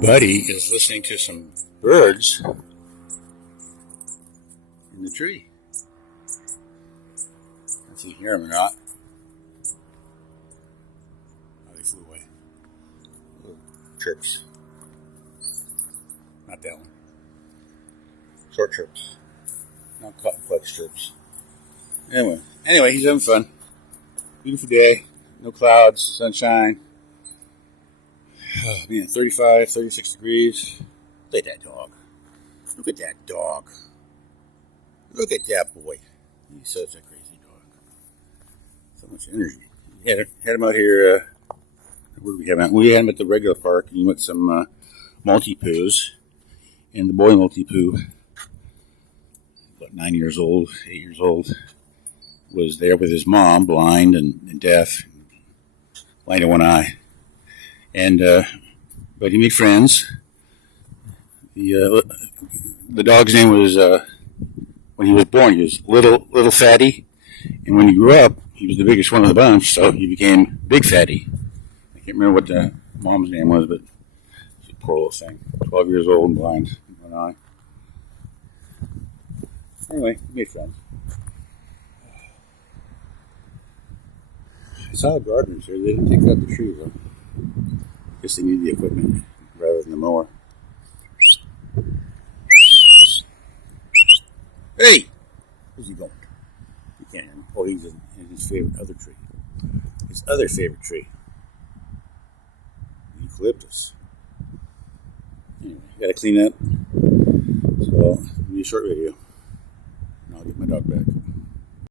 Buddy is listening to some birds in the tree. Let's see if you hear them or not. Oh, they flew away. Little chirps. Not that one. Short chirps. Not complex chirps. Anyway, he's having fun. Beautiful day. No clouds, sunshine. 35, 36 degrees. Look at that dog. Look at that dog. Look at that boy. He's such a crazy dog. So much energy. Had him out here. Where did we have him? We had him at the regular park. And he went some multi-poos. And the boy multi-poo, about 9 years old, 8 years old, was there with his mom, blind and deaf, blind in one eye. But he made friends. The dog's name was, when he was born, he was little fatty. And when he grew up, he was the biggest one of the bunch, so he became Big Fatty. I can't remember what the mom's name was, but she's a poor little thing. 12 years old and blind in one eye. Anyway, he made friends. I saw the gardeners here. They didn't take out the tree, though. Guess they need the equipment rather than the mower. Hey! Where's he going? You can't hear him. Oh, he's in his favorite other tree. His other favorite tree. Eucalyptus. Anyway, gotta clean up. So, it'll be a short video. And I'll get my dog back.